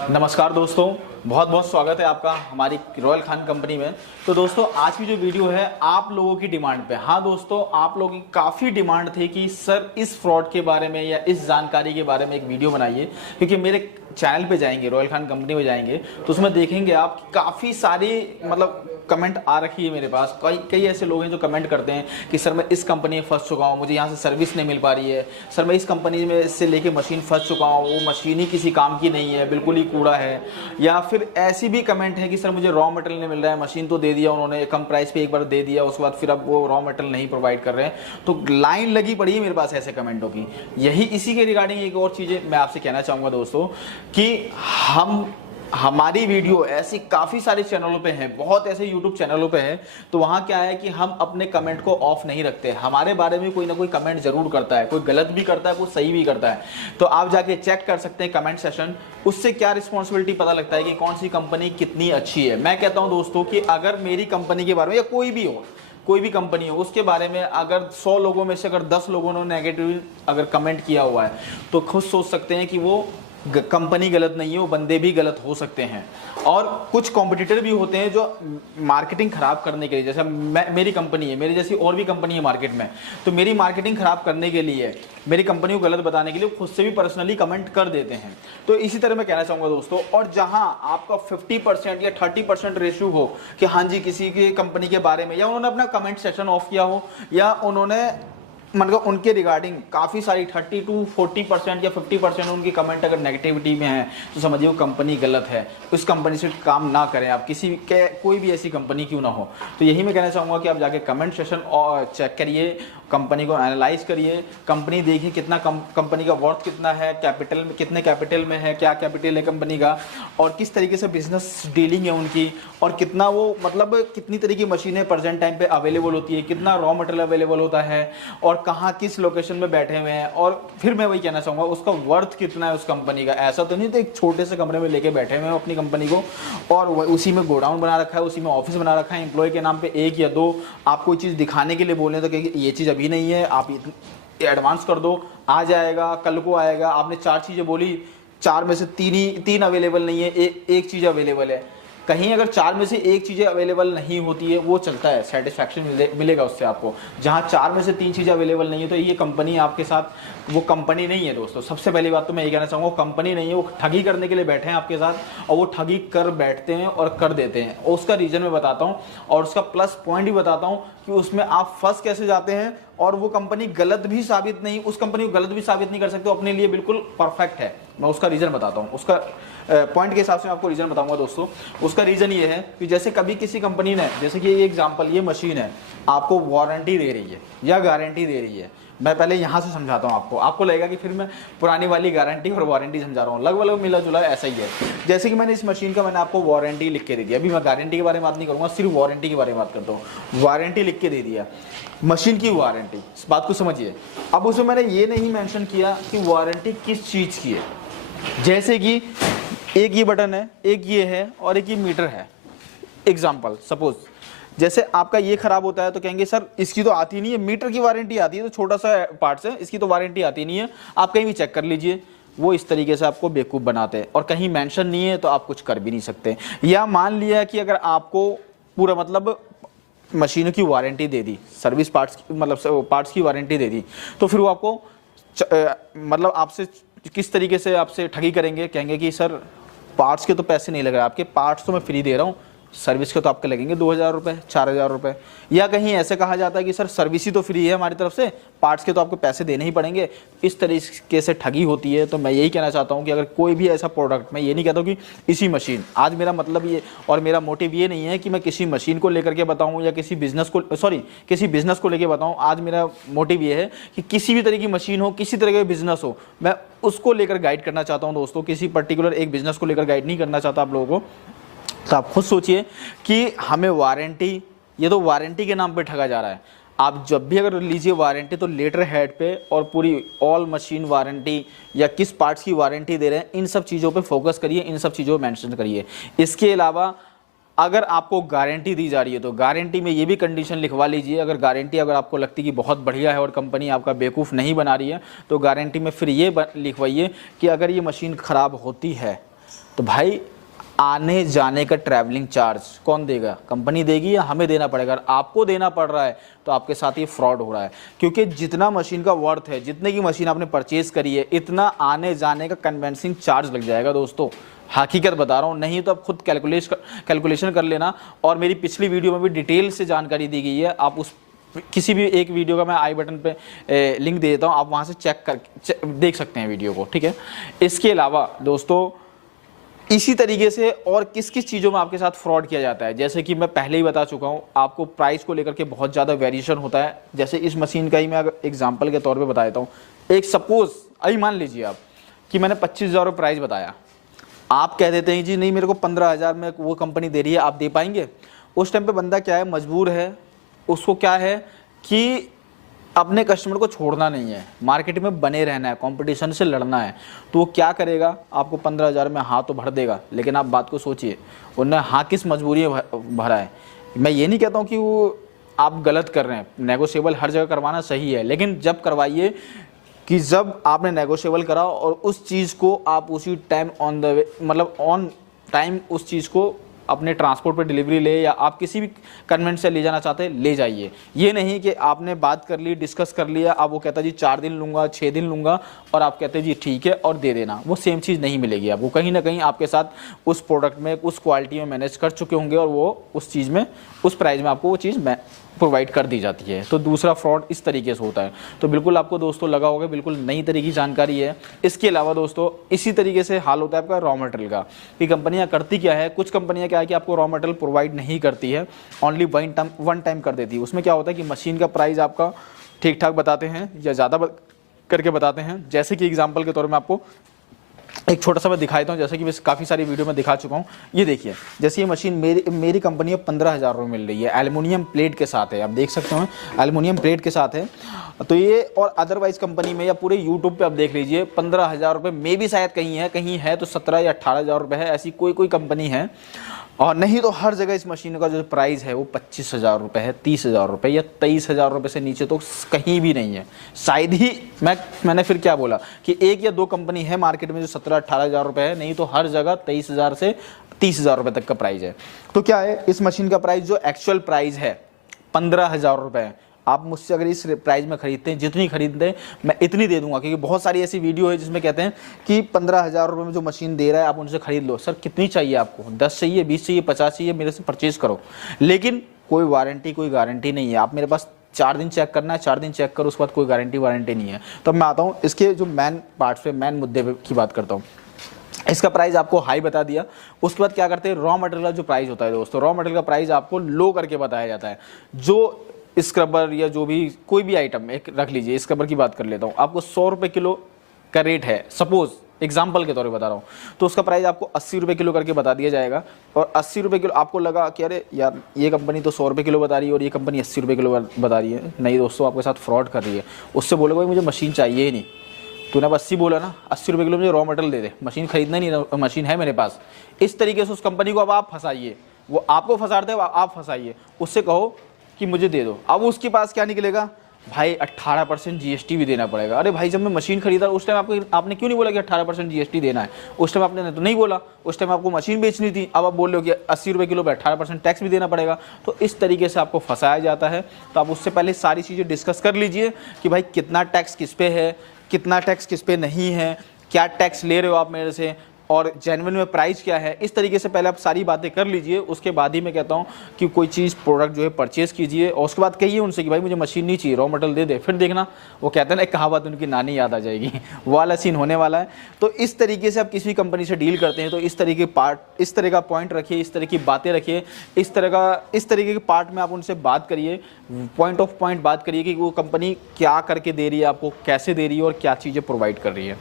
नमस्कार दोस्तों, बहुत बहुत स्वागत है आपका हमारी रॉयल खान कंपनी में। तो दोस्तों आज की जो वीडियो है आप लोगों की डिमांड पे, हाँ दोस्तों आप लोगों की काफ़ी डिमांड थी कि सर इस फ्रॉड के बारे में या इस जानकारी के बारे में एक वीडियो बनाइए, क्योंकि मेरे चैनल पे जाएंगे, रॉयल खान कंपनी में जाएंगे तो उसमें देखेंगे आप काफ़ी सारी कमेंट आ रखी है मेरे पास। कई ऐसे लोग हैं जो कमेंट करते हैं कि सर मैं इस कंपनी में फंस चुका हूँ, मुझे यहाँ से सर्विस नहीं मिल पा रही है, सर मैं इस कंपनी में से लेके मशीन फंस चुका हूँ, वो मशीन ही किसी काम की नहीं है, बिल्कुल ही कूड़ा है। या फिर ऐसी भी कमेंट है कि सर मुझे रॉ मटेरियल नहीं मिल रहा है, मशीन तो दे दिया उन्होंने कम प्राइस पे एक बार दे दिया, उसके बाद फिर अब वो रॉ मटेरियल नहीं प्रोवाइड कर रहे हैं। तो लाइन लगी पड़ी है मेरे पास ऐसे कमेंटों की। यही इसी के रिगार्डिंग एक और चीज़ मैं आपसे कहना चाहूँगा दोस्तों कि हमारी वीडियो ऐसी काफ़ी सारे चैनलों पे है, बहुत ऐसे यूट्यूब चैनलों पे है, तो वहाँ क्या है कि हम अपने कमेंट को ऑफ नहीं रखते। हमारे बारे में कोई ना कोई कमेंट जरूर करता है, कोई गलत भी करता है, कोई सही भी करता है। तो आप जाके चेक कर सकते हैं कमेंट सेशन, उससे क्या रिस्पॉन्सिबिलिटी पता लगता है कि कौन सी कंपनी कितनी अच्छी है। मैं कहता हूँ दोस्तों कि अगर मेरी कंपनी के बारे में या कोई भी कंपनी हो उसके बारे में अगर 100 लोगों में से अगर 10 लोगों ने नेगेटिव अगर कमेंट किया हुआ है तो खुद सोच सकते हैं कि वो कंपनी गलत नहीं है, वो बंदे भी गलत हो सकते हैं। और कुछ कॉम्पिटिटर भी होते हैं जो मार्केटिंग खराब करने के लिए, जैसे मेरी कंपनी है, मेरी जैसी और भी कंपनी है मार्केट में, तो मेरी मार्केटिंग खराब करने के लिए, मेरी कंपनी को गलत बताने के लिए खुद से भी पर्सनली कमेंट कर देते हैं। तो इसी तरह मैं कहना चाहूँगा दोस्तों, और जहां आपका 50% या 30% रेशियो हो कि हाँ जी किसी की कंपनी के बारे में या उन्होंने अपना कमेंट सेक्शन ऑफ किया हो या उन्होंने मतलब उनके रिगार्डिंग काफ़ी सारी 30 to 40% या 50% उनकी कमेंट अगर नेगेटिविटी में है तो समझिए वो कंपनी गलत है, उस कंपनी से काम ना करें आप, कोई भी ऐसी कंपनी क्यों ना हो। तो यही मैं कहना चाहूँगा कि आप जाके कमेंट सेशन और चेक करिए, कंपनी को एनालाइज करिए, कंपनी देखिए कितना कंपनी का वर्थ कितना है, कैपिटल में कितने कैपिटल में है, क्या कैपिटल है कंपनी का, और किस तरीके से बिजनेस डीलिंग है उनकी, और कितना वो कितनी तरह की मशीनें प्रेजेंट टाइम पे अवेलेबल होती है, कितना रॉ मटेरियल अवेलेबल होता है, और कहाँ किस लोकेशन में बैठे हुए हैं, और फिर मैं वही कहना चाहूँगा उसका वर्थ कितना है उस कंपनी का। ऐसा तो नहीं तो एक छोटे से कमरे में लेके बैठे हुए हैं अपनी कंपनी को और उसी में गोडाउन बना रखा है, उसी में ऑफिस बना रखा है, एम्प्लॉय के नाम पे 1 या 2 आप कोई चीज़ दिखाने के लिए बोले तो कहेंगे ये चीज़ अभी नहीं है, आप एडवांस कर दो, आ जाएगा, कल को आएगा। आपने 4 चीज़ें बोली, 4 में से 3 अवेलेबल नहीं है, एक चीज़ अवेलेबल है। कहीं अगर 4 में से 1 चीज़ें अवेलेबल नहीं होती है वो चलता है, सेटिस्फैक्शन मिलेगा उससे आपको। जहाँ 4 में से 3 चीज़ें अवेलेबल नहीं है तो ये कंपनी आपके साथ वो कंपनी नहीं है दोस्तों। सबसे पहली बात तो मैं ये कहना चाहूँगा वो कंपनी नहीं है, वो ठगी करने के लिए बैठे हैं आपके साथ, और वो ठगी कर बैठते हैं और कर देते हैं। और उसका रीज़न मैं बताता हूँ और उसका प्लस पॉइंट भी बताता हूँ कि उसमें आप फंस कैसे जाते हैं, और वो कंपनी गलत भी साबित नहीं, उस कंपनी को गलत भी साबित नहीं कर सकते, अपने लिए बिल्कुल परफेक्ट है। मैं उसका रीज़न बताता हूँ, उसका पॉइंट के हिसाब से मैं आपको रीज़न बताऊंगा दोस्तों। उसका रीज़न ये है कि जैसे कभी किसी कंपनी ने, जैसे कि ये एग्जांपल, ये मशीन है आपको वारंटी दे रही है या गारंटी दे रही है। मैं पहले यहाँ से समझाता हूँ आपको लगेगा कि फिर मैं पुरानी वाली गारंटी और वारंटी समझा रहा हूँ, लगभग मिला जुला ऐसा ही है। जैसे कि मैंने इस मशीन का मैंने आपको वारंटी लिख के दे दिया, अभी मैं गारंटी के बारे में बात नहीं करूँगा, सिर्फ वारंटी के बारे में बात करता हूँ। वारंटी लिख के दे दिया, मशीन की वारंटी, इस बात को समझिए। अब उसमें मैंने ये नहीं मेंशन किया कि वारंटी किस चीज़ की है। जैसे कि एक ये बटन है, एक ये है और एक ये मीटर है। एग्जाम्पल सपोज जैसे आपका ये खराब होता है तो कहेंगे सर इसकी तो आती नहीं है, मीटर की वारंटी आती है तो छोटा सा पार्ट्स है, इसकी तो वारंटी आती नहीं है, आप कहीं भी चेक कर लीजिए। वो इस तरीके से आपको बेवकूफ़ बनाते हैं, और कहीं मेंशन नहीं है तो आप कुछ कर भी नहीं सकते। या मान लिया कि अगर आपको पूरा मशीनों की वारंटी दे दी, सर्विस पार्ट्स पार्ट्स की वारंटी दे दी, तो फिर वो आपको आपसे किस तरीके से आपसे ठगी करेंगे, कहेंगे कि सर पार्ट्स के तो पैसे नहीं लग रहे, आपके पार्ट्स तो मैं फ्री दे रहा हूँ, सर्विस के तो आपके लगेंगे 2000 रुपये, 4000 रुपये। या कहीं ऐसे कहा जाता है कि सर सर्विस ही तो फ्री है हमारी तरफ से, पार्ट्स के तो आपको पैसे देने ही पड़ेंगे। इस तरीके से ठगी होती है। तो मैं यही कहना चाहता हूँ कि अगर कोई भी ऐसा प्रोडक्ट, मैं ये नहीं कहता हूँ कि इसी मशीन, आज मेरा मतलब ये और मेरा मोटिव ये नहीं है कि मैं किसी मशीन को लेकर के बताऊँ या किसी बिजनेस को लेकर बताऊँ। आज मेरा मोटिव ये है कि किसी भी तरह की मशीन हो, किसी तरह का बिजनेस हो, मैं उसको लेकर गाइड करना चाहता हूँ दोस्तों। किसी पर्टिकुलर एक बिजनेस को लेकर गाइड नहीं करना चाहता आप लोगों को। तो आप खुद सोचिए कि हमें वारंटी, ये तो वारंटी के नाम पे ठगा जा रहा है। आप जब भी अगर लीजिए वारंटी तो लेटर हेड पे और पूरी ऑल मशीन वारंटी या किस पार्ट्स की वारंटी दे रहे हैं, इन सब चीज़ों पे फोकस करिए, इन सब चीज़ों को मेंशन करिए। इसके अलावा अगर आपको गारंटी दी जा रही है तो गारंटी में ये भी कंडीशन लिखवा लीजिए। अगर गारंटी अगर आपको लगती है कि बहुत बढ़िया है और कंपनी आपका बेवकूफ़ नहीं बना रही है तो गारंटी में फिर ये लिखवाइए कि अगर ये मशीन ख़राब होती है तो भाई आने जाने का ट्रैवलिंग चार्ज कौन देगा? कंपनी देगी या हमें देना पड़ेगा? अगर आपको देना पड़ रहा है तो आपके साथ ये फ्रॉड हो रहा है, क्योंकि जितना मशीन का वर्थ है, जितने की मशीन आपने परचेज करी है, इतना आने जाने का कन्वेंसिंग चार्ज लग जाएगा दोस्तों। हकीकत बता रहा हूँ, नहीं तो आप खुद कैलकुलेशन कर लेना। और मेरी पिछली वीडियो में भी डिटेल से जानकारी दी गई है, आप उस किसी भी एक वीडियो का मैं आई बटन पे लिंक दे देता हूँ, आप वहाँ से चेक कर देख सकते हैं वीडियो को, ठीक है। इसके अलावा दोस्तों इसी तरीके से और किस किस चीज़ों में आपके साथ फ्रॉड किया जाता है, जैसे कि मैं पहले ही बता चुका हूँ, आपको प्राइस को लेकर के बहुत ज़्यादा वेरिएशन होता है। जैसे इस मशीन का ही मैं अगर एग्जांपल के तौर पे बता देता हूँ, एक सपोज अभी मान लीजिए आप कि मैंने 25,000 प्राइस बताया, आप कह देते हैं जी नहीं मेरे को 15,000 में वो कंपनी दे रही है, आप दे पाएंगे? उस टाइम पर बंदा क्या है, मजबूर है, उसको क्या है कि अपने कस्टमर को छोड़ना नहीं है, मार्केट में बने रहना है, कंपटीशन से लड़ना है, तो वो क्या करेगा, आपको 15,000 में हाँ तो भर देगा। लेकिन आप बात को सोचिए, उन्होंने हाँ किस मजबूरी में भरा है। मैं ये नहीं कहता हूँ कि वो आप गलत कर रहे हैं, नेगोशिएबल हर जगह करवाना सही है, लेकिन जब करवाइए कि जब आपने नेगोशिएबल करा और उस चीज़ को आप उसी टाइम ऑन द वे, मतलब ऑन टाइम उस चीज़ को अपने ट्रांसपोर्ट पे डिलीवरी ले, या आप किसी भी कन्वेंट से ले जाना चाहते हैं ले जाइए। ये नहीं कि आपने बात कर ली, डिस्कस कर लिया, अब वो कहता जी 4 दिन लूँगा, 6 दिन लूँगा, और आप कहते हैं जी ठीक है और दे देना। वो सेम चीज़ नहीं मिलेगी आपको, कहीं ना कहीं आपके साथ उस प्रोडक्ट में, उस क्वालिटी में मैनेज कर चुके होंगे और वो उस चीज़ में, उस प्राइस में आपको वो चीज़ प्रोवाइड कर दी जाती है। तो दूसरा फ्रॉड इस तरीके से होता है। तो बिल्कुल आपको दोस्तों लगा होगा बिल्कुल नई तरीके की जानकारी है। इसके अलावा दोस्तों इसी तरीके से हाल होता है आपका रॉ मटेरियल का, कि कंपनियां करती क्या है, कुछ कंपनियां क्या है कि आपको रॉ मटेरियल प्रोवाइड नहीं करती है, ओनली वन टाइम कर देती है। उसमें क्या होता है कि मशीन का प्राइस आपका ठीक ठाक बताते हैं या ज़्यादा करके बताते हैं। जैसे कि एग्जाम्पल के तौर में आपको एक छोटा सा मैं दिखा देता हूँ, जैसे कि मैं काफ़ी सारी वीडियो में दिखा चुका हूँ। ये देखिए, जैसे ये मशीन मेरी कंपनी में 15,000 रुपये मिल रही है, एल्युमिनियम प्लेट के साथ है, आप देख सकते हो एल्युमिनियम प्लेट के साथ है। तो ये और अदरवाइज कंपनी में या पूरे यूट्यूब पे आप देख लीजिए 15,000 रुपये में भी शायद कहीं है तो 17 या 18,000 रुपये है, ऐसी कोई कंपनी है। और नहीं तो हर जगह इस मशीन का जो प्राइस है वो 25,000 रुपये है, 30,000 रुपये या 23,000 रुपये से नीचे तो कहीं भी नहीं है। शायद ही मैंने फिर क्या बोला कि 1 या 2 कंपनी है मार्केट में जो 17-18,000 रुपये है, नहीं तो हर जगह 23,000 से 30,000 रुपये तक का प्राइस है। तो क्या है, इस मशीन का प्राइस जो एक्चुअल प्राइस है 15,000 रुपये है। आप मुझसे अगर इस प्राइस में खरीदते हैं, जितनी खरीदते हैं मैं इतनी दे दूंगा, क्योंकि बहुत सारी ऐसी वीडियो है जिसमें कहते हैं कि 15,000 रुपये में जो मशीन दे रहा है आप उनसे खरीद लो। सर कितनी चाहिए आपको, 10 चाहिए, 20 चाहिए, 50 चाहिए, मेरे से परचेज करो, लेकिन कोई वारंटी कोई गारंटी नहीं है। आप मेरे पास 4 दिन चेक करना है, 4 दिन चेक करो, उसके बाद कोई गारंटी वारंटी नहीं है। तो मैं आता हूँ इसके जो मेन पार्ट्स पे, मेन मुद्दे की बात करता हूँ। इसका प्राइस आपको हाई बता दिया, उसके बाद क्या करते हैं, रॉ मटेरियल का जो प्राइस होता है दोस्तों, रॉ मटेरियल का प्राइस आपको लो करके बताया जाता है। जो स्क्रबर या जो भी कोई भी आइटम एक रख लीजिए, स्क्रबर की बात कर लेता हूँ, आपको 100 रुपये किलो का रेट है, सपोज एग्जाम्पल के तौर पे बता रहा हूँ, तो उसका प्राइस आपको 80 रुपये किलो करके बता दिया जाएगा। और 80 रुपये किलो आपको लगा कि अरे यार ये कंपनी तो 100 रुपये किलो बता रही है और ये कंपनी 80 रुपये किलो बता रही है। नहीं दोस्तों, आपके साथ फ्रॉड कर रही है। उससे बोलोगे मुझे मशीन चाहिए ही नहीं, तूने अब 80 बोला ना, 80 रुपये किलो मुझे रॉ मटेरियल दे दे, मशीन खरीदना नहीं, मशीन है मेरे पास। इस तरीके से उस कंपनी को अब आप फंसाइए, वो आपको फंसाते हैं, आप फंसाइए, उससे कहो कि मुझे दे दो। अब उसके पास क्या निकलेगा, भाई 18% जीएसटी भी देना पड़ेगा। अरे भाई जब मैं मशीन खरीदा उस टाइम आपने क्यों नहीं बोला कि 18% जीएसटी देना है? उस टाइम आपने तो नहीं बोला, उस टाइम आपको मशीन बेचनी थी। अब आप बोल रहे हो कि 80 रुपये किलो पे 18% टैक्स भी देना पड़ेगा। तो इस तरीके से आपको फंसाया जाता है। तो आप उससे पहले सारी चीज़ें डिस्कस कर लीजिए कि भाई कितना टैक्स किस पे है, कितना टैक्स किस पे नहीं है, क्या टैक्स ले रहे हो आप मेरे से, और जेन्युइन में प्राइस क्या है। इस तरीके से पहले आप सारी बातें कर लीजिए, उसके बाद ही मैं कहता हूँ कि कोई चीज़ प्रोडक्ट जो है परचेज़ कीजिए। और उसके बाद कहिए उनसे कि भाई मुझे मशीन नहीं चाहिए, रॉ मटेरियल दे दे। फिर देखना वो कहते हैं ना, एक कहावत उनकी नानी याद आ जाएगी, वो वाला सीन होने वाला है। तो इस तरीके से आप किसी कंपनी से डील करते हैं तो इस तरह का पॉइंट रखिए, इस तरह की बातें रखिए, इस तरीके के पार्ट में आप उनसे बात करिए, पॉइंट बात करिए कि वो कंपनी क्या करके दे रही है आपको, कैसे दे रही है और क्या चीज़ें प्रोवाइड कर रही है।